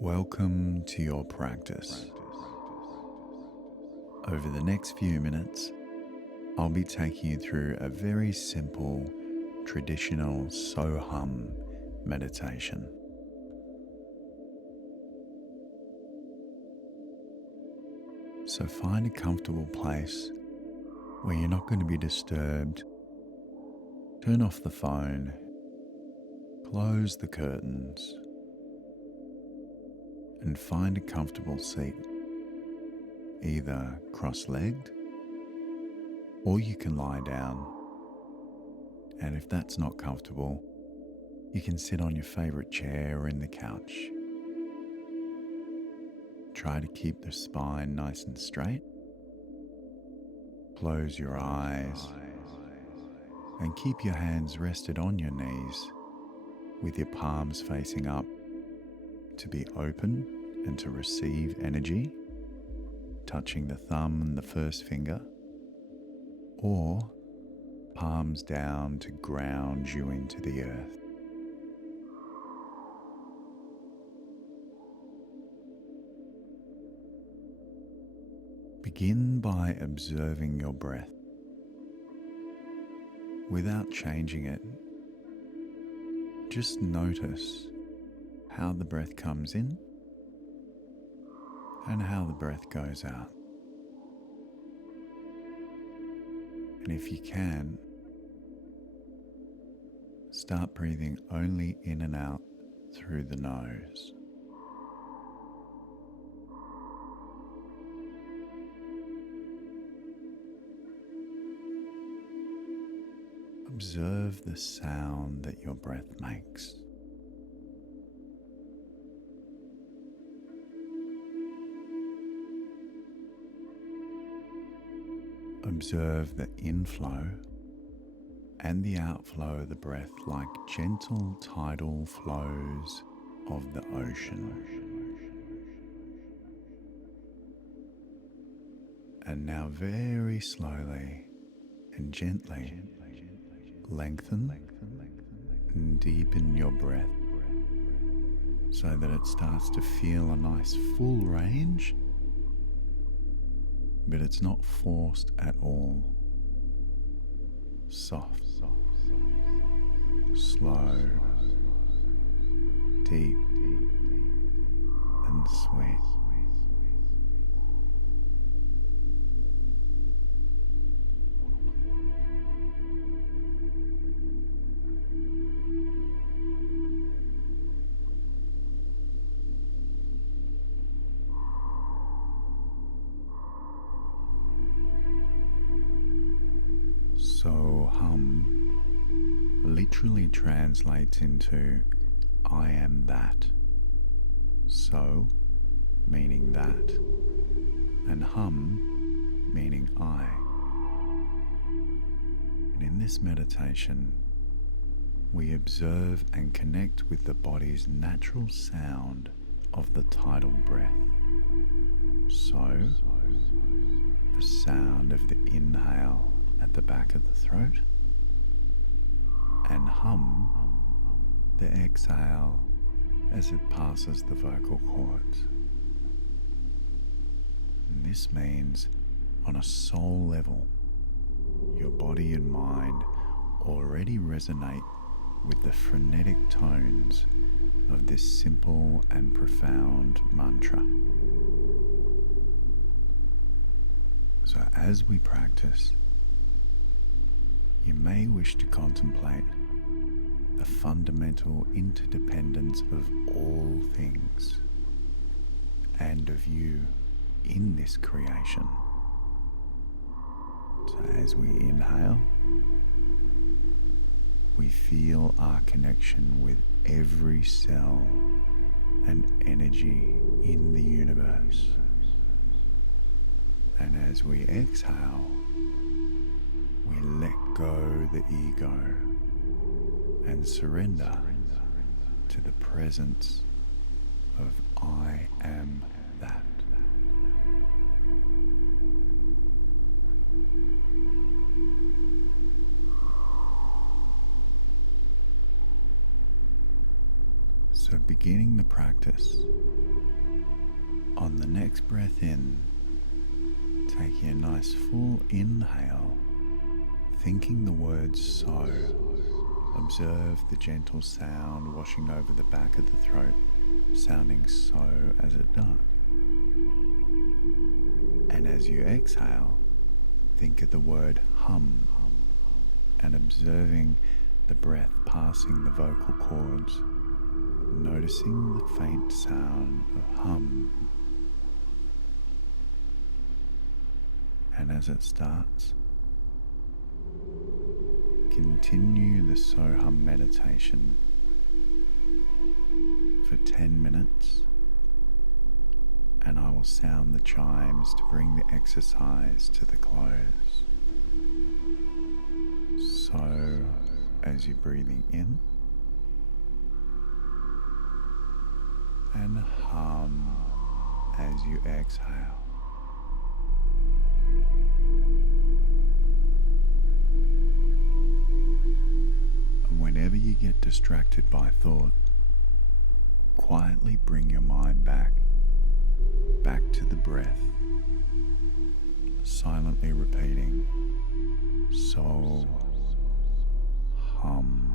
Welcome to your practice. Over the next few minutes, I'll be taking you through a very simple, traditional So-Hum meditation. So find a comfortable place where you're not going to be disturbed. Turn off the phone, close the curtains, and find a comfortable seat, either cross-legged or you can lie down. And if that's not comfortable, you can sit on your favorite chair or in the couch. Try to keep the spine nice and straight. Close your eyes and keep your hands rested on your knees with your palms facing up to be open and to receive energy, touching the thumb and the first finger, or palms down to ground you into the earth. Begin by observing your breath without changing it. Just notice how the breath comes in and how the breath goes out. And if you can, start breathing only in and out through the nose. Observe the sound that your breath makes. Observe the inflow and the outflow of the breath like gentle tidal flows of the ocean. And now very slowly and gently lengthen and deepen your breath so that it starts to feel a nice full range, but it's not forced at all. Soft, slow, deep, and sweet. So-Hum literally translates into I am that. So meaning that, and hum meaning I. And in this meditation, we observe and connect with the body's natural sound of the tidal breath. So, the sound of the inhale at the back of the throat, and hum, the exhale as it passes the vocal cords. And this means, on a soul level, your body and mind already resonate with the frenetic tones of this simple and profound mantra. So as we practice, you may wish to contemplate the fundamental interdependence of all things and of you in this creation. So as we inhale, we feel our connection with every cell and energy in the universe. And as we exhale, we let go the ego and surrender to the presence of I am that. So For beginning the practice, on the next breath in, taking a nice full inhale, thinking the word so. Observe the gentle sound washing over the back of the throat, sounding so as it does. And as you exhale, think of the word hum and observing the breath passing the vocal cords, noticing the faint sound of hum. And as it starts, continue the So Hum meditation for 10 minutes, and I will sound the chimes to bring the exercise to the close. So, as you're breathing in, and hum as you exhale. Whenever you get distracted by thought, quietly bring your mind back to the breath, silently repeating, so hum.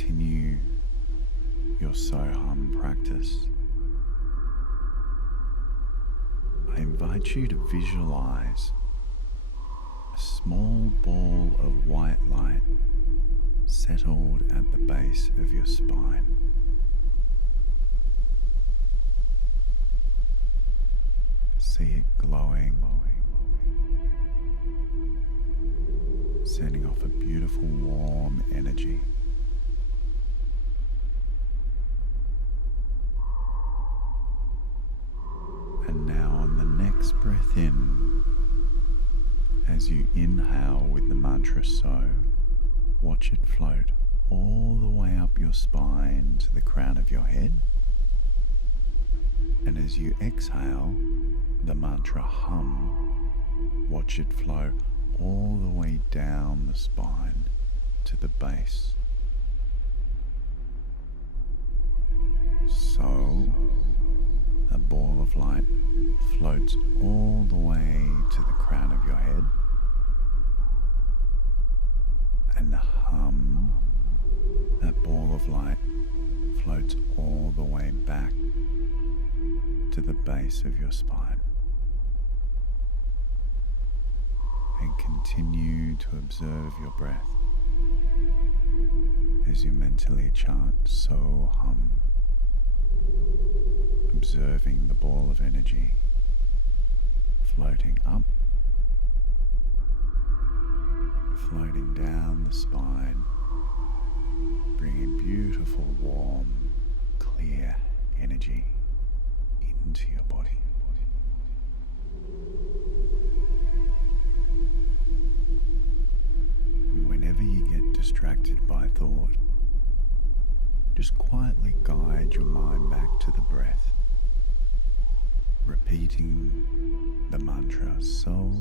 continue your So-Hum practice, I invite you to visualize a small ball of white light settled at the base of your spine. See it glowing, sending off a beautiful warm energy. And now on the next breath in, as you inhale with the mantra So, watch it float all the way up your spine to the crown of your head. And as you exhale the mantra Hum, watch it flow all the way down the spine to the base. So, a ball of light floats all the way to the crown of your head, and the Hum, that ball of light, floats all the way back to the base of your spine. And continue to observe your breath as you mentally chant So-Hum, observing the ball of energy floating up, floating down the spine, bringing beautiful, warm, clear energy into your body. Whenever you get distracted by thought, just quietly guide your mind back to the breath, repeating the mantra So-Hum.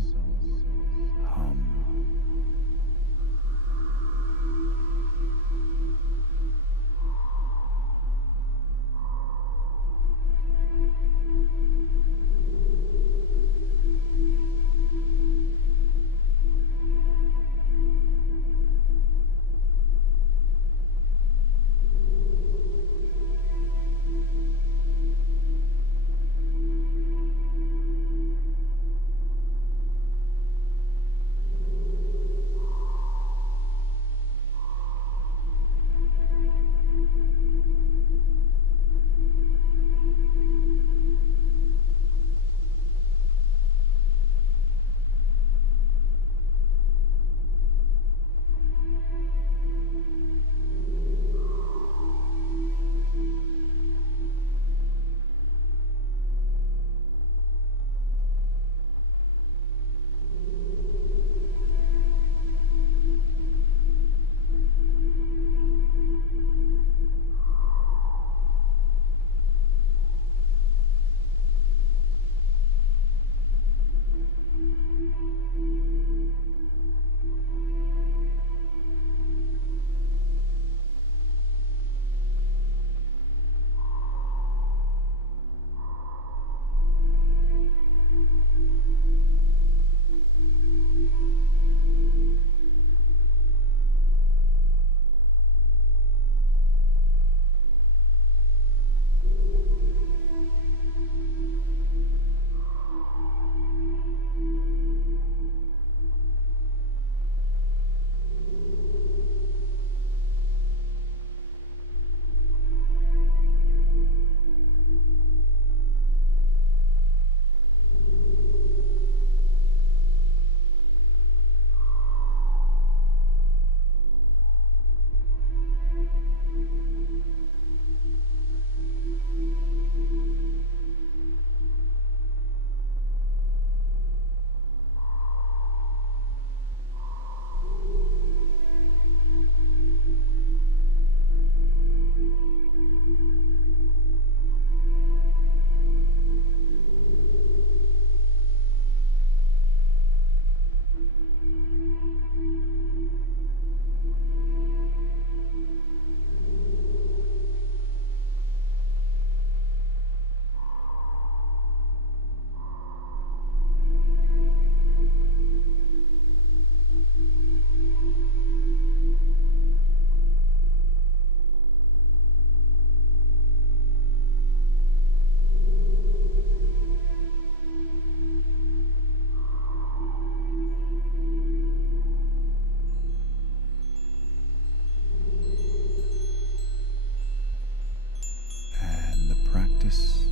purpose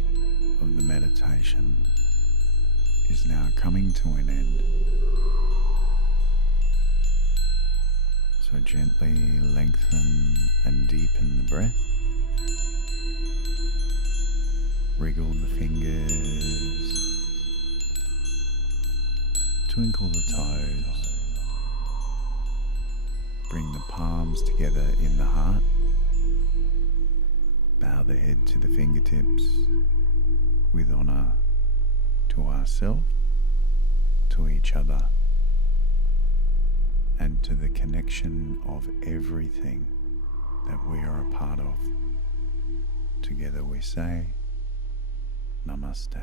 of the meditation is now coming to an end. So gently lengthen and deepen the breath. Wriggle the fingers, twinkle the toes, bring the palms together in the heart, bow the head to the fingertips with honour to ourselves, to each other, and to the connection of everything that we are a part of. Together we say, Namaste.